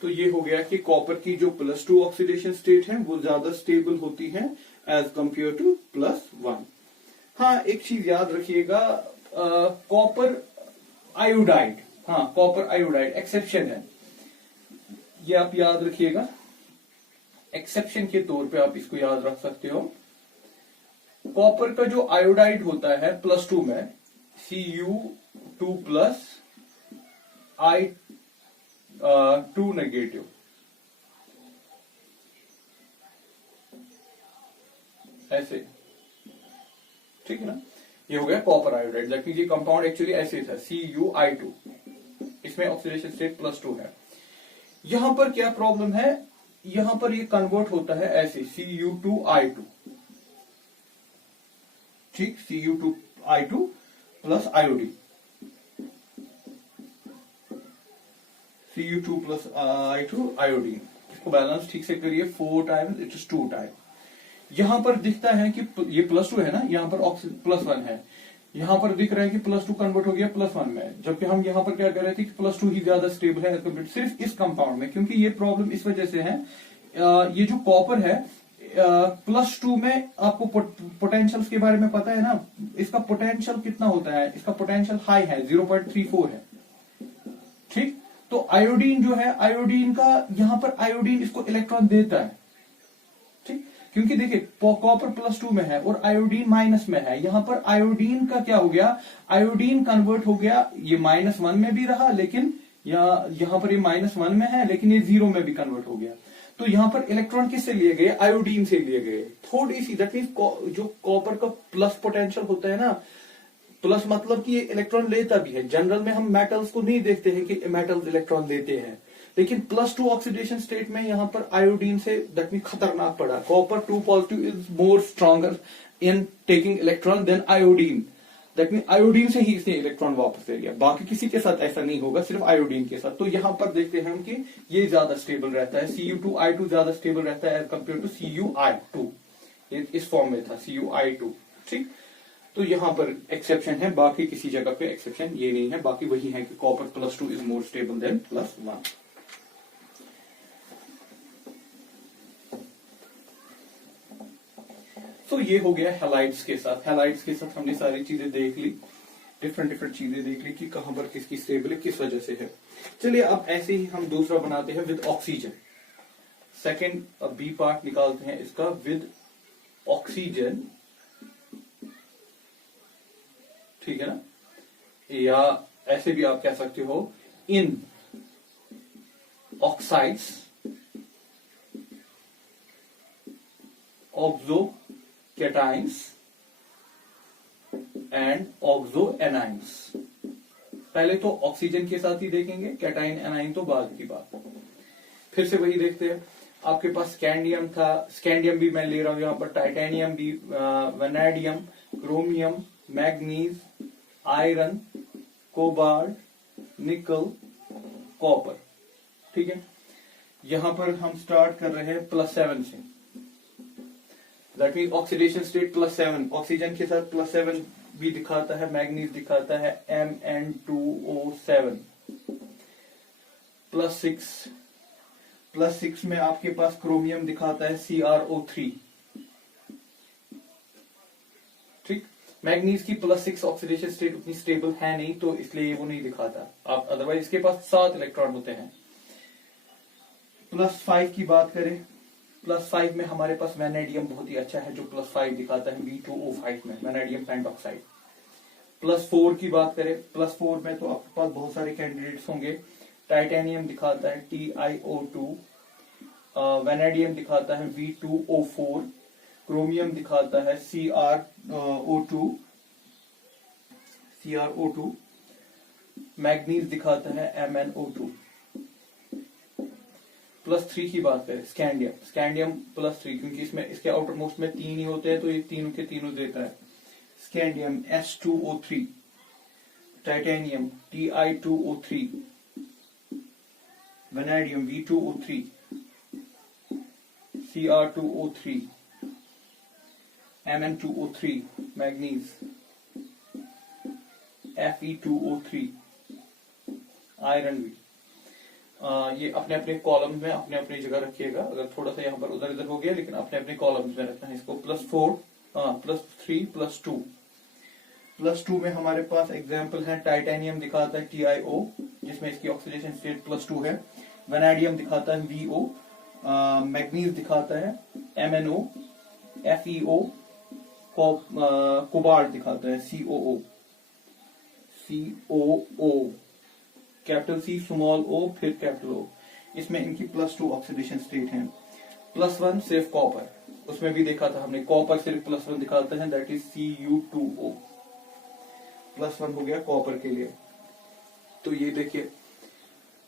तो ये हो गया कि कॉपर की जो +2 oxidation state है वो ज्यादा स्टेबल होती है एज कंपेयर टू +1। हाँ, एक चीज याद रखिएगा, कॉपर आयोडाइड, हाँ कॉपर आयोडाइड एक्सेप्शन है, ये आप याद रखिएगा। एक्सेप्शन के तौर पे आप इसको याद रख सकते हो। कॉपर का जो आयोडाइड होता है +2 में Cu2+ I2 नेगेटिव, ऐसे, ठीक है ना, ये हो गया कॉपर आयोडाइड। दैट मींस ये कंपाउंड एक्चुअली ऐसे था Cu2, इसमें ऑक्सीडेशन स्टेट +2 है। यहां पर क्या प्रॉब्लम है, यहां पर ये कन्वर्ट होता है ऐसे Cu2I2, ठीक, Cu2I2 plus iodine, Cu2 plus I2 iodine. इसको बैलेंस ठीक से करिए, 4 टाइम्स इट इज 2 टाइम। यहां पर दिखता है कि ये +2 है ना, यहां पर +1 है, यहां पर दिख रहा है कि +2 कन्वर्ट हो गया +1 में, जबकि हम यहां पर क्या कर रहे थे कि +2 ही ज्यादा स्टेबल है कंप्लीट सिर्फ इस कंपाउंड में। क्योंकि ये प्रॉब्लम इस वजह से है, ये जो कॉपर है +2 में आपको पोटेंशियल के बारे में पता है ना, इसका पोटेंशियल कितना होता है, इसका पोटेंशियल हाई है, 0.34 है, ठीक। तो आयोडीन जो है, आयोडीन का यहां पर आयोडीन इसको इलेक्ट्रॉन देता है, ठीक, क्योंकि देखिए कॉपर +2 में है और आयोडीन माइनस में है। यहां पर आयोडीन का क्या हो गया, आयोडीन कन्वर्ट हो गया, ये -1 में भी रहा, लेकिन यहां पर ये -1 में है, लेकिन ये 0 में भी कन्वर्ट हो गया। तो यहां पर इलेक्ट्रॉन किससे लिए गए, आयोडीन से लिए गए, थोड़ी सी। दैट मींस जो कॉपर का प्लस पोटेंशियल होता है ना, प्लस मतलब कि ये इलेक्ट्रॉन लेता भी है। जनरल में हम मेटल्स को नहीं देखते हैं कि मेटल्स इलेक्ट्रॉन लेते हैं, लेकिन +2 ऑक्सीडेशन स्टेट में यहां पर आयोडीन से दैट मींस खतरनाक पड़ा। Copper 2+ is more stronger in taking electron than iodine. That mean iodine से ही इसने इलेक्ट्रॉन वापस ले लिया, बाकी किसी के साथ ऐसा नहीं होगा, सिर्फ आयोडीन के साथ। तो यहां पर देखते हैं हम कि ये ज्यादा स्टेबल रहता है, Cu2I2 ज्यादा स्टेबल रहता है एज कंपेयर टू Cu2। ये इस फॉर्म में था Cu2, ठीक। तो यहां पर एक्सेप्शन है, बाकी किसी जगह पे एक्सेप्शन ये नहीं है, बाकी वही है कि copper +2 is more stable then +1। तो ये हो गया हैलाइड्स के साथ। हैलाइड्स के साथ हमने सारी चीजें देख ली, डिफरेंट चीजें देख ली कि कहां पर किसकी स्टेबल किस वजह से है। चलिए अब ऐसे ही हम दूसरा बनाते हैं with oxygen. Second B part निकालते हैं इसका, विद ऑक्सीजन, ठीक है ना, या ऐसे भी आप कह सकते हो इन ऑक्साइड्स, ऑक्सोकैटाइंस एंड ऑक्सोएनाइंस। पहले तो ऑक्सीजन के साथ ही देखेंगे, कैटाइन एनाइन तो बाद की बात। फिर से वही देखते हैं, आपके पास स्कैंडियम था, स्कैंडियम भी मैं ले रहा हूं यहां पर, टाइटेनियम भी, vanadium, chromium, manganese, iron, cobalt, निकल, कॉपर, ठीक है। यहां पर हम स्टार्ट कर रहे हैं +7 से। That mean oxidation state +7, oxygen के साथ +7 भी दिखाता है, मैग्नीज दिखाता है Mn2O7, +6 में आपके पास क्रोमियम दिखाता है CrO3, ठीक। मैग्नीज की +6 ऑक्सीडेशन स्टेट उतनी स्टेबल है नहीं, तो इसलिए वो नहीं दिखाता आप, अदरवाइज इसके पास 7 इलेक्ट्रॉन होते हैं। +5 की बात करें, +5 में हमारे पास वैनेडियम बहुत ही अच्छा है, जो +5 दिखाता है V2O5 में, वैनेडियम पेंटॉक्साइड। +4 की बात करें, +4 में तो आपके पास बहुत सारे कैंडिडेट्स होंगे। टाइटेनियम दिखाता है TiO2, वैनेडियम दिखाता है V2O4, क्रोमियम दिखाता है CrO2, CrO2, मैग्नीज दिखाता है MnO2। +3 की बात करें, स्कैंडियम +3, क्योंकि इसमें इसके आउटर मोस्ट में 3 ही होते हैं तो ये तीनों के तीनों देता है। Scandium S2O3, titanium Ti2O3, vanadium V2O3, Cr2O3, Mn2O3, manganese Fe2O3, iron भी। ये अपने अपने कॉलम में अपने अपनी जगह रखिएगा। अगर थोड़ा सा यहाँ पर उधर इधर हो गया, लेकिन अपने अपने कॉलम्स में रखना है इसको। +4, +3, +2। +2 में हमारे पास एग्जाम्पल है, टाइटेनियम दिखाता है TiO, जिसमें इसकी ऑक्सीडेशन स्टेट +2 है। वेनेडियम दिखाता है VO, मैग्नीज दिखाता है MnO, FeO, कोबाल्ट दिखाता है COO, capital C small o फिर कैपिटल O। इसमें इनकी +2 ऑक्सीडेशन स्टेट है। +1 सिर्फ कॉपर, उसमें भी देखा था हमने, कॉपर सिर्फ +1 दिखाता है, दैट इज Cu2O। +1 हो गया कॉपर के लिए। तो ये देखिए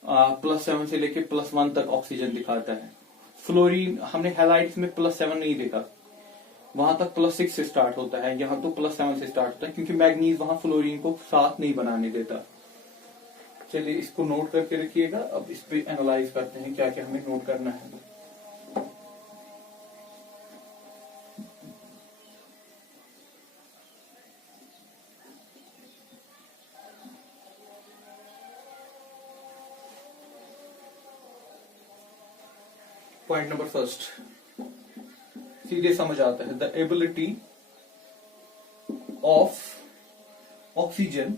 +7 से लेके +1 तक ऑक्सीजन दिखाता है। फ्लोरीन हमने हैलाइड्स में +7 नहीं देखा, वहां तक +6 से स्टार्ट होता है, यहाँ तो +7 से स्टार्ट होता है, क्योंकि मैग्नीज वहां फ्लोरीन को साथ नहीं बनाने देता। चलिए इसको नोट करके रखिएगा। अब इस पे एनालाइज करते हैं क्या क्या हमें नोट करना है। पॉइंट नंबर फर्स्ट, सीधे समझ आता है, the ability of oxygen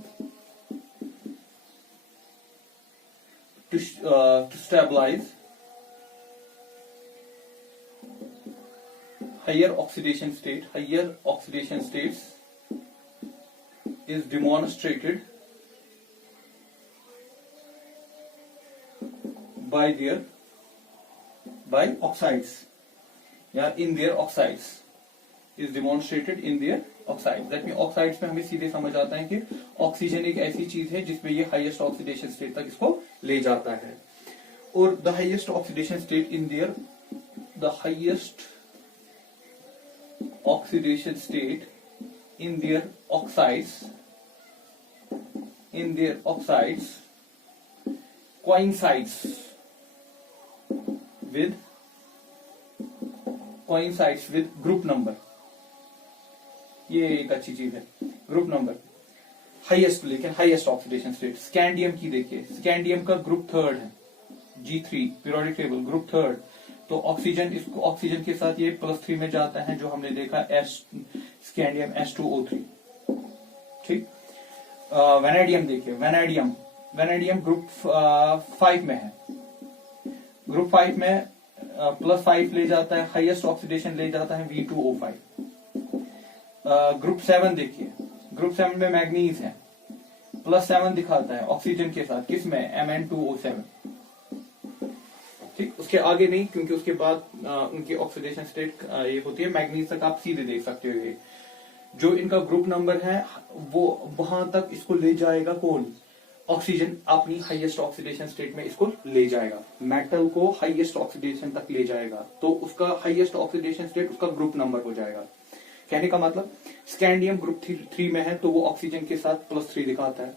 to stabilize higher oxidation states is demonstrated by oxides, या in their oxides, is demonstrated in their oxides। That mean oxides में हमें सीधे समझ आता है कि ऑक्सीजन एक ऐसी चीज है जिसमें ये हाईएस्ट ऑक्सीडेशन स्टेट तक इसको ले जाता है। और the highest oxidation state in their, the highest oxidation state in their oxides coincides with group number। ये एक अच्छी चीज है, ग्रुप नंबर हाईएस्ट, लेकिन हाईएस्ट ऑक्सीडेशन स्टेट। स्कैंडियम की देखिए, स्कैंडियम का ग्रुप 3 है, G3 पीरियोडिक टेबल ग्रुप 3। तो ऑक्सीजन के साथ ये +3 में जाता है, जो हमने देखा स्कैंडियम S2O3। ठीक। वेनेडियम देखिए, वेनेडियम ग्रुप 5 में है। ग्रुप 5 में +5 ले जाता है, हाईएस्ट ऑक्सीडेशन ले जाता है V2O5। ग्रुप 7 देखिए, ग्रुप 7 में मैग्नीज है, +7 दिखाता है ऑक्सीजन के साथ, किसमें Mn2O7। ठीक, उसके आगे नहीं, क्योंकि उसके बाद उनकी ऑक्सीडेशन स्टेट ये होती है, मैग्नीज तक आप सीधे देख सकते हो। ये जो इनका ग्रुप नंबर है वो वहां तक इसको ले जाएगा कौन, ऑक्सीजन अपनी हाईएस्ट ऑक्सीडेशन स्टेट में इसको ले जाएगा, मेटल को हाईएस्ट ऑक्सीडेशन तक ले जाएगा, तो उसका हाईएस्ट ऑक्सीडेशन स्टेट उसका ग्रुप नंबर हो जाएगा। कहने का मतलब ग्रुप ग्रुप 3 में है तो वो ऑक्सीजन के साथ +3 दिखाता है।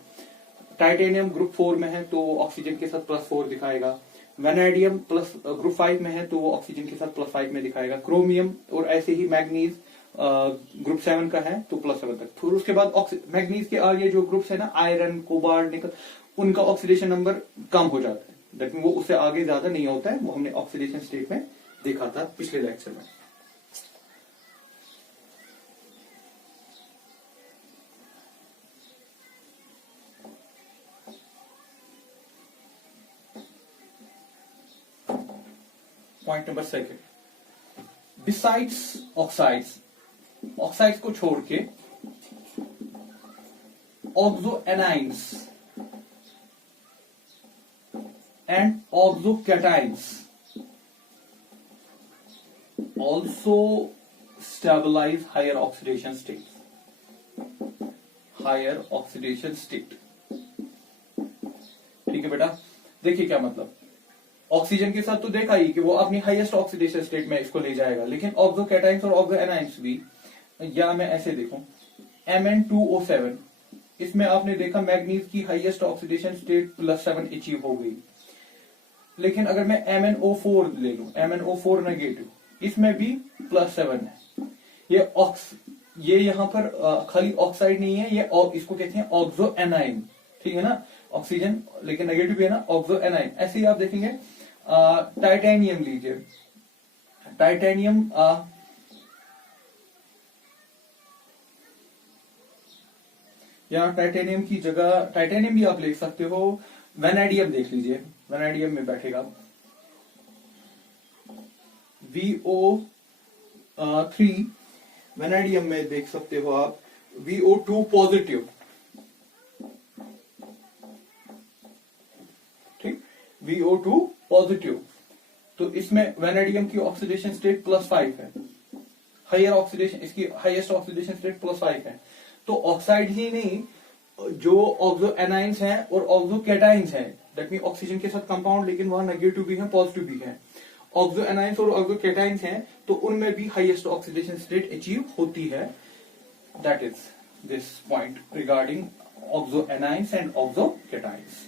टाइटेनियम ग्रुप 4 में है तो वो ऑक्सीजन के साथ +4 दिखाएगा। वेनेडियम ग्रुप 5 में है तो वो ऑक्सीजन के साथ +5 में दिखाएगा। क्रोमियम और ऐसे ही मैग्नीज ग्रुप 7 का है तो +7 तक। फिर उसके बाद मैग्नीज के आगे जो ग्रुप्स है ना, आयरन, कोबाल्ट, निकल, उनका ऑक्सीडेशन नंबर कम हो जाता है, दैट मीन वो उससे आगे ज्यादा नहीं होता है। वो हमने ऑक्सीडेशन स्टेट में देखा था पिछले लेक्चर में। पॉइंट नंबर 2, बिसाइड्स ऑक्साइड्स को छोड़ के oxoanions and oxocations also stabilize higher oxidation state. Higher oxidation state. ठीक है बेटा, देखिए क्या मतलब, ऑक्सीजन के साथ तो देखा ही कि वो अपनी हाईएस्ट ऑक्सीडेशन स्टेट में इसको ले जाएगा, लेकिन ऑक्सो कैटाइंस और ऑक्सो एनाइंस भी, या मैं ऐसे देखूं Mn2O7, इसमें आपने देखा मैग्नीज की हाईएस्ट ऑक्सीडेशन स्टेट +7 अचीव हो गई। लेकिन अगर मैं MnO4 ले लूं, MnO4 नेगेटिव, इसमें भी +7 है। ये यहां पर खाली ऑक्साइड नहीं है, ये इसको कहते हैं ऑक्सो एनाइन। ठीक है ना, ऑक्सीजन लेकिन नेगेटिव भी है ना, ऑक्सो एनाइन। ऐसे ही आप देखेंगे टाइटेनियम लीजिए, टाइटेनियम यहाँ टाइटेनियम की जगह टाइटेनियम भी आप ले सकते हो, वेनेडियम देख लीजिए, वेनेडियम में बैठेगा VO3, वेनेडियम में देख सकते हो आप VO2 पॉजिटिव। ठीक, VO2 पॉजिटिव, तो इसमें वेनेडियम की ऑक्सीडेशन स्टेट +5 है, हायर ऑक्सीडेशन, इसकी हाईएस्ट ऑक्सीडेशन स्टेट +5 है। तो ऑक्साइड ही नहीं, जो ऑक्सो एनाइंस हैं और ऑक्सो कैटाइंस हैं, दैट मीन ऑक्सीजन के साथ कंपाउंड, लेकिन वहां नेगेटिव भी है पॉजिटिव भी है, ऑक्सो एनाइंस और ऑक्सो कैटाइंस हैं, तो उनमें भी हाईएस्ट ऑक्सीडेशन स्टेट अचीव होती है। That is this point regarding oxo anions and oxo cations.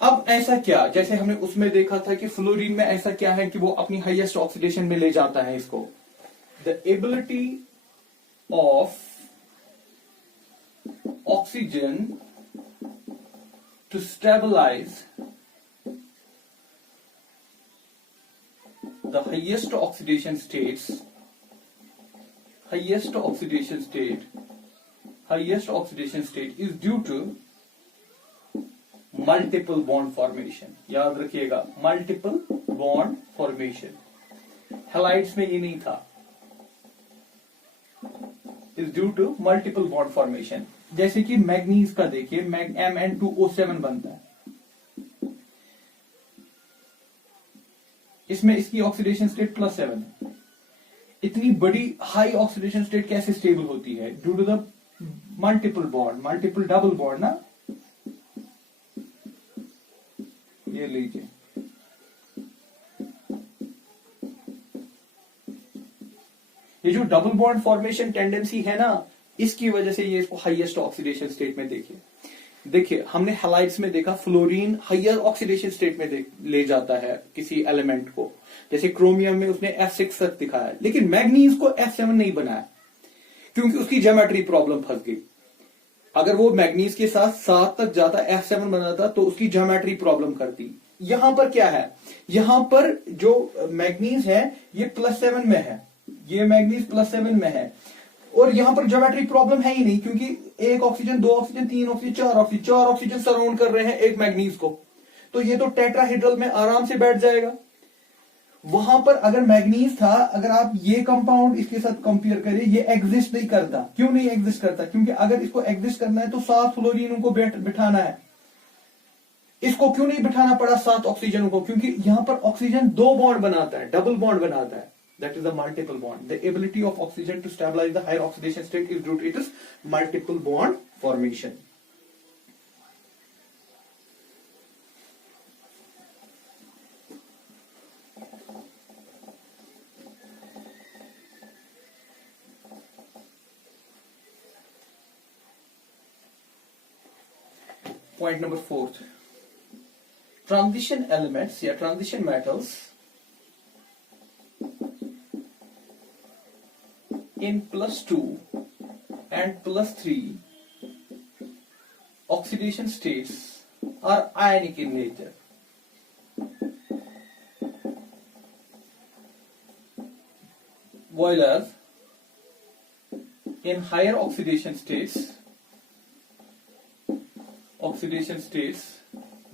अब ऐसा क्या, जैसे हमने उसमें देखा था कि फ्लोरीन में ऐसा क्या है कि वो अपनी हाईएस्ट ऑक्सीडेशन में ले जाता है इसको, the ability of oxygen to stabilize the highest oxidation state is due to multiple bond formation। याद रखिएगा, multiple bond formation, हैलाइड्स में ये नहीं था, is due to multiple bond formation। जैसे कि मैग्नीज का देखिए, Mn2O7 बनता है, इसमें इसकी ऑक्सीडेशन स्टेट +7 है। इतनी बड़ी हाई ऑक्सीडेशन स्टेट कैसे स्टेबल होती है? Due to the multiple bond, multiple double bond ना, ये लीजिए, ये जो डबल बॉन्ड फॉर्मेशन टेंडेंसी है ना, इसकी वजह से ये इसको हाईएस्ट ऑक्सीडेशन स्टेट में देखिए हमने हैलाइड्स में देखा फ्लोरीन हाईयर ऑक्सीडेशन स्टेट में ले जाता है किसी एलिमेंट को, जैसे क्रोमियम में उसने F6 तक दिखाया, लेकिन मैग्नीज को F7 नहीं बनाया क्योंकि उसकी ज्योमेट्री प्रॉब्लम फंस गई। अगर वो मैग्नीज के साथ 7 तक जाता, F7 बनाता, तो उसकी ज्योमेट्री प्रॉब्लम करती। यहां पर क्या है, यहां पर जो मैग्नीज है ये +7 में है, ये मैग्नीज +7 में है, और यहां पर ज्योमेट्री प्रॉब्लम है ही नहीं क्योंकि 1 oxygen 2 oxygen 3 oxygen 4 oxygen surround कर रहे हैं एक मैग्नीज को, तो ये तो टेट्राहेड्रल में आराम से बैठ जाएगा। वहां पर अगर मैग्नीज था, अगर आप ये कंपाउंड इसके साथ कंपेयर करें, ये एग्जिस्ट नहीं करता। क्यों नहीं एग्जिस्ट करता? क्योंकि अगर इसको एग्जिस्ट करना है तो 7 फ्लोरीन को बिठाना है। इसको क्यों नहीं बिठाना पड़ा 7 ऑक्सीजन को? क्योंकि यहां पर ऑक्सीजन 2 बॉन्ड बनाता है, डबल बॉन्ड बनाता है, that is the multiple bond। The ability of oxygen to stabilize the higher oxidation state is due to its multiple bond formation। Point number 4, transition elements या transition metals in +2 and +3 oxidation states are ionic in nature। Whereas in higher oxidation states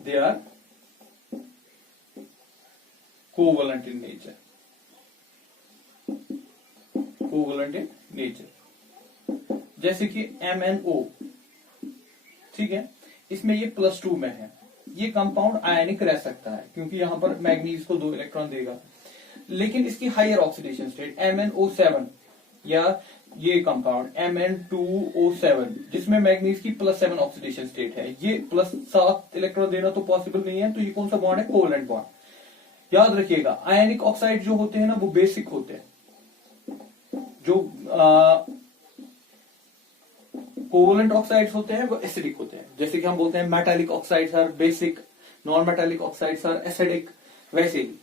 they are covalent in nature। Covalent in nature, जैसे कि MnO, ठीक है, इसमें ये +2 में है, ये कंपाउंड आयनिक रह सकता है क्योंकि यहां पर मैग्नीज को 2 इलेक्ट्रॉन देगा, लेकिन इसकी हायर ऑक्सीडेशन स्टेट MnO7 या ये कंपाउंड Mn2O7 जिसमें मैग्नीज की +7 ऑक्सीडेशन स्टेट है, ये +7 इलेक्ट्रॉन देना तो पॉसिबल नहीं है, तो ये कौन सा बॉन्ड है? Covalent bond. याद रखिएगा आयनिक ऑक्साइड जो होते हैं ना वो बेसिक होते हैं, जो कोवलेंट ऑक्साइड्स होते हैं वो एसिडिक होते हैं। जैसे कि हम बोलते हैं metallic oxides are basic, non metallic oxides are acidic, वैसे ही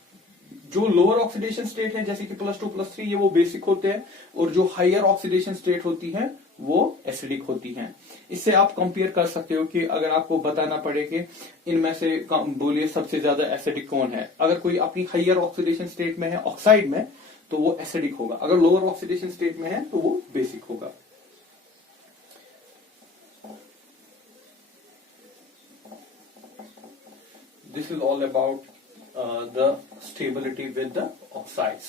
जो लोअर ऑक्सीडेशन स्टेट है जैसे कि +2 +3 ये वो बेसिक होते हैं, और जो हायर ऑक्सीडेशन स्टेट होती है वो एसिडिक होती हैं। इससे आप कंपेयर कर सकते हो कि अगर आपको बताना पड़े कि इनमें से बोलिए सबसे ज्यादा एसिडिक कौन है, अगर कोई अपनी हायर ऑक्सीडेशन स्टेट में है ऑक्साइड में तो वो एसिडिक होगा, अगर लोअर ऑक्सीडेशन स्टेट में है तो वो बेसिक होगा। This is all about the stability with the oxides.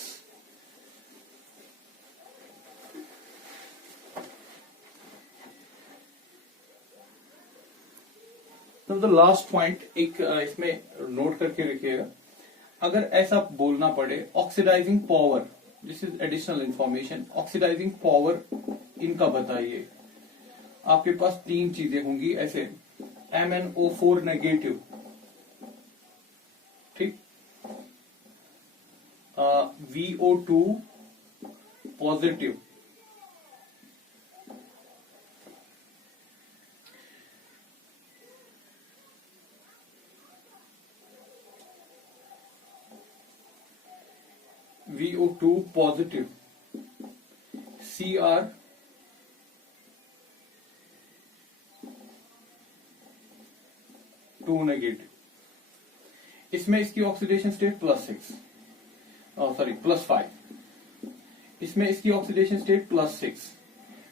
तो the last point एक इसमें नोट करके रखिएगा, अगर ऐसा बोलना पड़े oxidising power, this is additional information, oxidising power इनका बताइए। आपके पास 3 चीजें होंगी ऐसे, MnO4 नेगेटिव, ठीक, VO2 positive, VO2 positive, Cr two negative. इसमें इसकी ऑक्सीडेशन स्टेट +6, सॉरी +5, इसमें इसकी ऑक्सीडेशन स्टेट +6,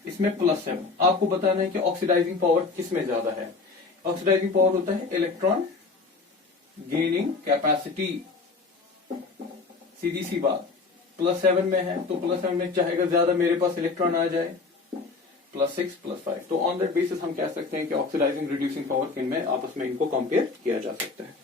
इसमें +7। आपको बताना है कि ऑक्सीडाइजिंग पावर किसमें ज्यादा है। ऑक्सीडाइजिंग पावर होता है इलेक्ट्रॉन गेनिंग कैपेसिटी, सीधी सी बात, +7 में है तो +7 में चाहेगा ज्यादा मेरे पास इलेक्ट्रॉन आ जाए, +6 +5। तो ऑन दैट बेसिस हम कह सकते हैं कि ऑक्सीडाइजिंग रिड्यूसिंग पावर किन में आपस में इनको कंपेयर किया जा सकता है।